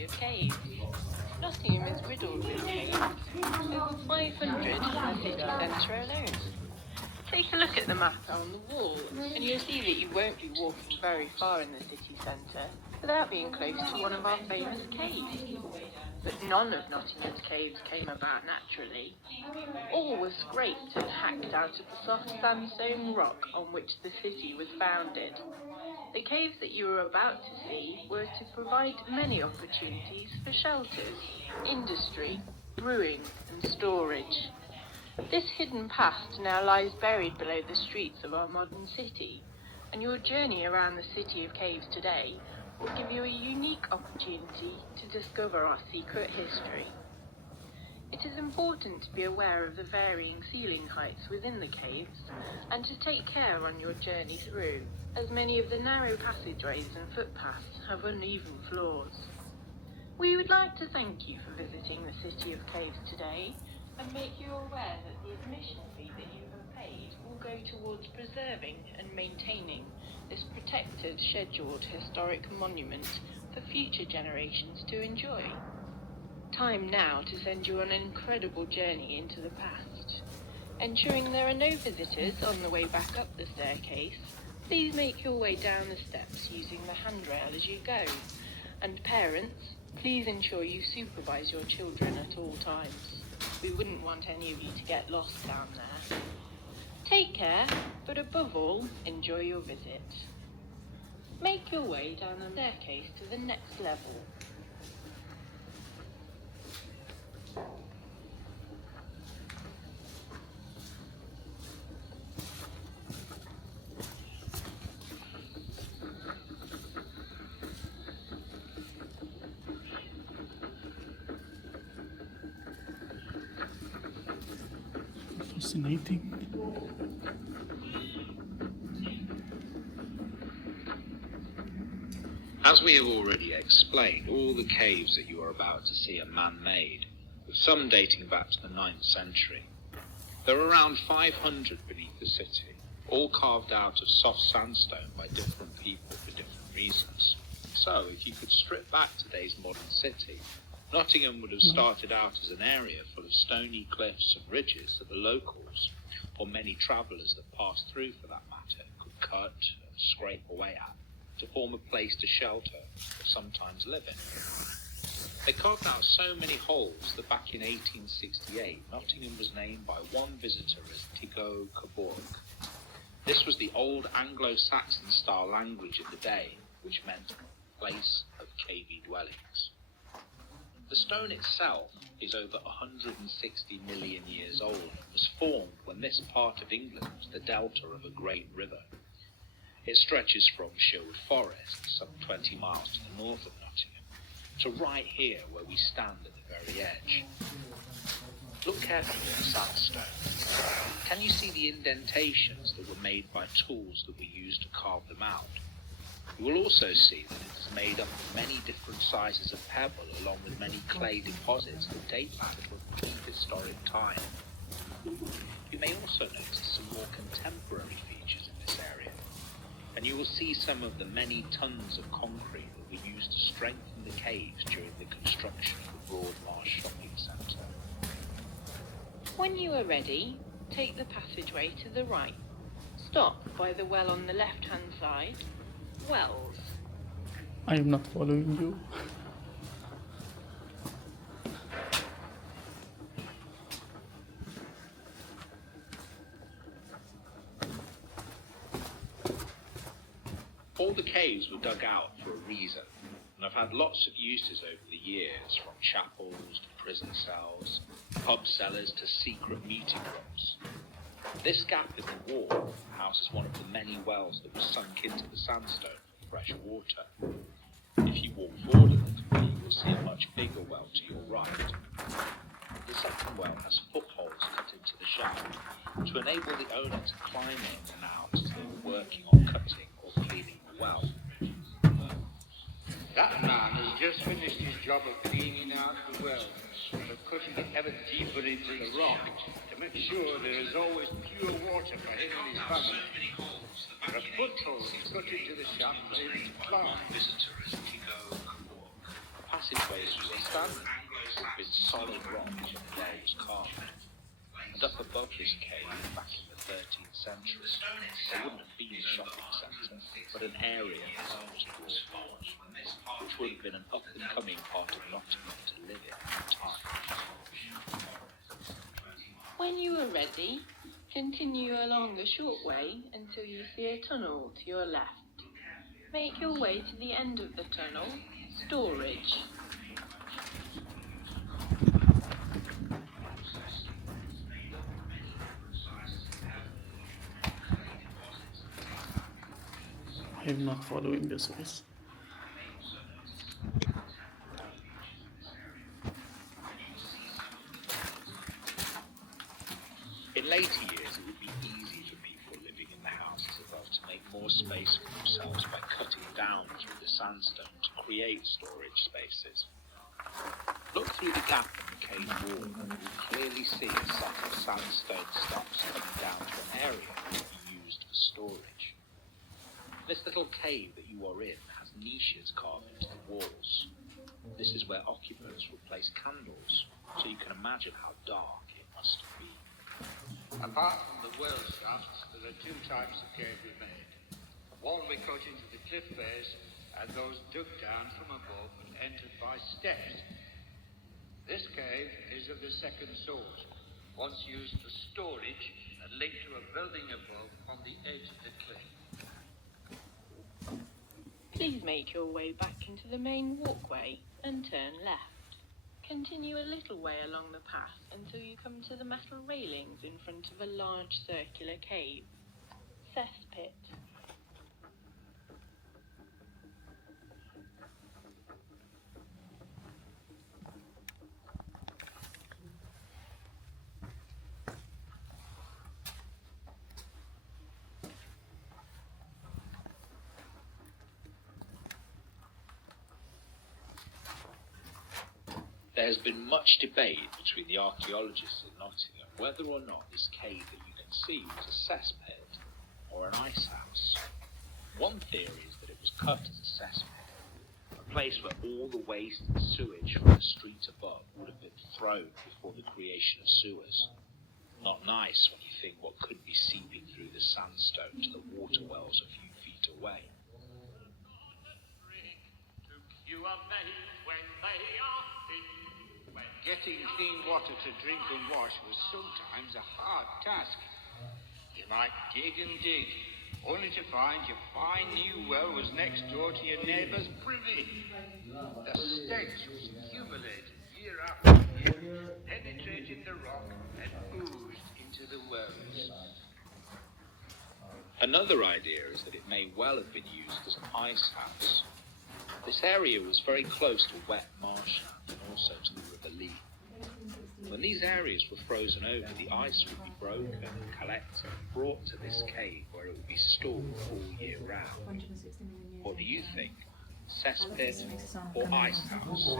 city of caves. Nottingham is riddled with caves, over 500 in the city centre alone. Take a look at the map on the wall, and you'll see that you won't be walking very far in the city centre without being close to one of our famous caves. But none of Nottingham's caves came about naturally. All were scraped and hacked out of the soft sandstone rock on which the city was founded. The caves that you are about to see were to provide many opportunities for shelters, industry, brewing and storage. This hidden past now lies buried below the streets of our modern city, and your journey around the city of caves today will give you a unique opportunity to discover our secret history. It is important to be aware of the varying ceiling heights within the caves and to take care on your journey through, as many of the narrow passageways and footpaths have uneven floors. We would like to thank you for visiting the City of Caves today and make you aware that the admission fee that you have paid will go towards preserving and maintaining this protected, scheduled historic monument for future generations to enjoy. Time now to send you on an incredible journey into the past. Ensuring there are no visitors on the way back up the staircase, please make your way down the steps using the handrail as you go. And parents, please ensure you supervise your children at all times. We wouldn't want any of you to get lost down there. Take care, but above all, enjoy your visit. Make your way down the staircase to the next level. Fascinating. As we have already explained, all the caves that you are about to see are man-made, with some dating back to the 9th century. There are around 500 beneath the city, all carved out of soft sandstone by different people for different reasons. So, if you could strip back today's modern city, Nottingham would have started out as an area full of stony cliffs and ridges that the locals, or many travellers that passed through for that matter, could cut and scrape away at, to form a place to shelter or sometimes live in. They carved out so many holes that back in 1868, Nottingham was named by one visitor as Tycho Coburg. This was the old Anglo-Saxon style language of the day, which meant place of cavey dwellings. The stone itself is over 160 million years old and was formed when this part of England was the delta of a great river. It stretches from Sherwood Forest, some 20 miles to the north of Nottingham, to right here where we stand at the very edge. Look carefully at the sandstone. Can you see the indentations that were made by tools that were used to carve them out? You will also see that it is made up of many different sizes of pebble along with many clay deposits that date back to a prehistoric time. You may also notice some more contemporary features in this area, and you will see some of the many tons of concrete that were used to strengthen the caves during the construction of the Broadmarsh shopping centre. When you are ready, take the passageway to the right. Stop by the well on the left-hand side. Wells. I am not following you. All the caves were dug out for a reason, and have had lots of uses over the years, from chapels to prison cells, pub cellars to secret meeting rooms. This gap in the wall houses one of the many wells that was sunk into the sandstone for fresh water. If you walk forward a little bit, you will see a much bigger well to your right. The second well has footholes cut into the shaft to enable the owner to climb in and out as they were working on cutting or cleaning the well. That man has just finished his job of cleaning out the well and of cutting it ever deeper into the rock to make sure there is always pure water for him and his family. There are footholds cut into the shaft for him to climb. A passageways you are standing would have been solid rock where it was carved. And up above this cave, back in the 13th century, there wouldn't have been a shopping centre, but an area towards Forge, which would have been an up-and-coming part of Nottingham to live in at the time. When you are ready, continue along a short way until you see a tunnel to your left. Make your way to the end of the tunnel, storage. I am not following this ways. In later years, it would be easy for people living in the houses above to make more space for themselves by cutting down through the sandstone to create storage spaces. Look through the gap in the cave wall and you'll clearly see a set of sandstone steps coming down to an area that will be used for storage. This little cave that you are in has niches carved into the walls. This is where occupants will place candles, so you can imagine how dark it must have been. Apart from the well shafts, there are two types of cave we made. One we cut into the cliff face, and those dug down from above and entered by steps. This cave is of the second sort, once used for storage and linked to a building above on the edge of the cliff. Please make your way back into the main walkway and turn left. Continue a little way along the path until you come to the metal railings in front of a large circular cave. Cesspit. There has been much debate between the archaeologists in Nottingham whether or not this cave that you can see was a cesspit or an ice house. One theory is that it was cut as a cesspit, a place where all the waste and sewage from the street above would have been thrown before the creation of sewers. Not nice when you think what could be seeping through the sandstone to the water wells a few feet away. Getting clean water to drink and wash was sometimes a hard task. You might dig and dig, only to find your fine new well was next door to your neighbour's privy. The stench was accumulated year after year, penetrated the rock and oozed into the wells. Another idea is that it may well have been used as an ice house. This area was very close to wet marshland and also to the River Lee. When these areas were frozen over, the ice would be broken and collected and brought to this cave where it would be stored all year round. What do you think? Cesspit or ice house?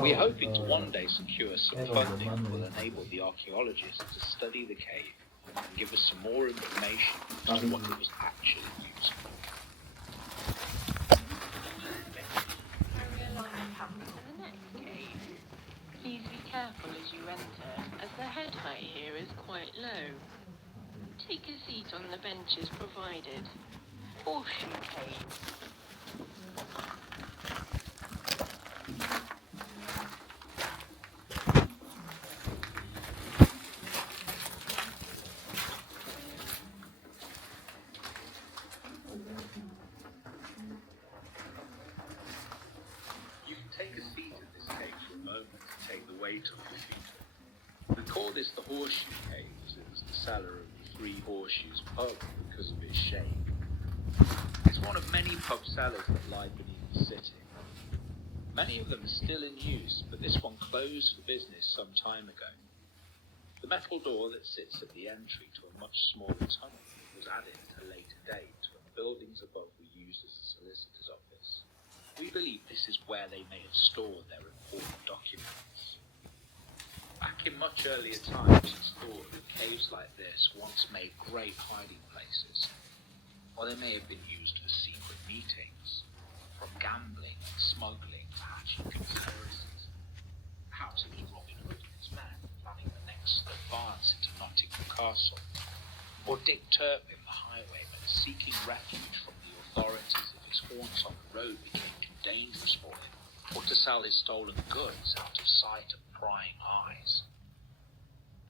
We're hoping to one day secure some funding that will enable the archaeologists to study the cave and give us some more information as to what it was actually used for. Please be careful as you enter, as the head height here is quite low. Take a seat on the benches provided. Horseshoe cave. You can take a seat in this cave for a moment to take the weight off your feet. We call this the Horseshoe Cave, as it was the cellar of the Three Horseshoes pub because of its shape. It's one of many pub cellars that lie beneath the city. Many of them are still in use, but this one closed for business some time ago. The metal door that sits at the entry to a much smaller tunnel was added at a later date when the buildings above were used as a solicitor's office. We believe this is where they may have stored their important documents. Back in much earlier times, it's thought that caves like this once made great hiding places, or they may have been used for secret meetings, from gambling and smuggling to hatching Turpin, the highwayman, is seeking refuge from the authorities if his haunts on the road became too dangerous for him, or to sell his stolen goods out of sight of prying eyes.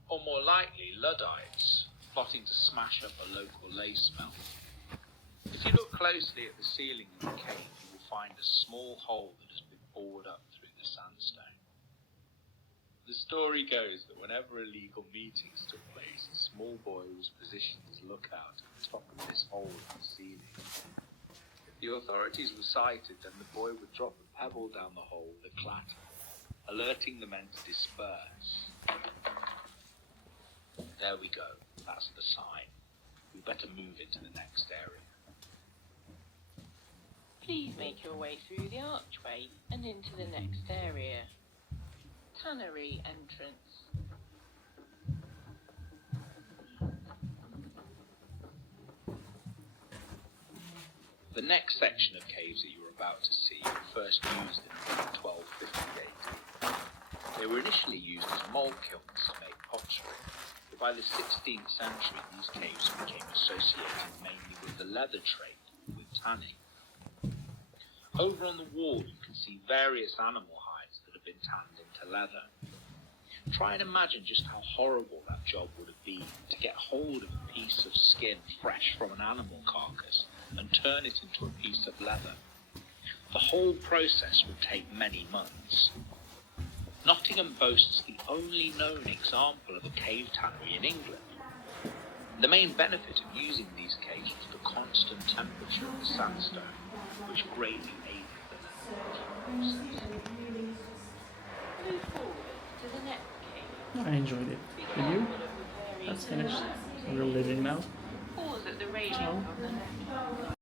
Or more likely, Luddites, plotting to smash up a local lace mill. If you look closely at the ceiling of the cave, you will find a small hole that has been bored up through the sandstone. The story goes that whenever illegal meetings took place, a small boy was positioned as lookout at the top of this hole in the ceiling. If the authorities were sighted, then the boy would drop a pebble down the hole with a clatter, alerting the men to disperse. There we go, that's the sign. We better move into the next area. Please make your way through the archway and into the next area. Tannery entrance. The next section of caves that you're about to see were first used in around 1258. They were initially used as mould kilns to make pottery, but by the 16th century these caves became associated mainly with the leather trade, with tanning. Over on the wall you can see various animal hides that have been tanned into leather. Try and imagine just how horrible that job would have been to get hold of a piece of skin fresh from an animal carcass and turn it into a piece of leather. The whole process would take many months. Nottingham boasts the only known example of a cave tannery in England. The main benefit of using these caves was the constant temperature of the sandstone, which greatly aided the process. Move forward to the next cave. I enjoyed it. Did you? That's finished. We're leaving now. Pause at the railing on the left.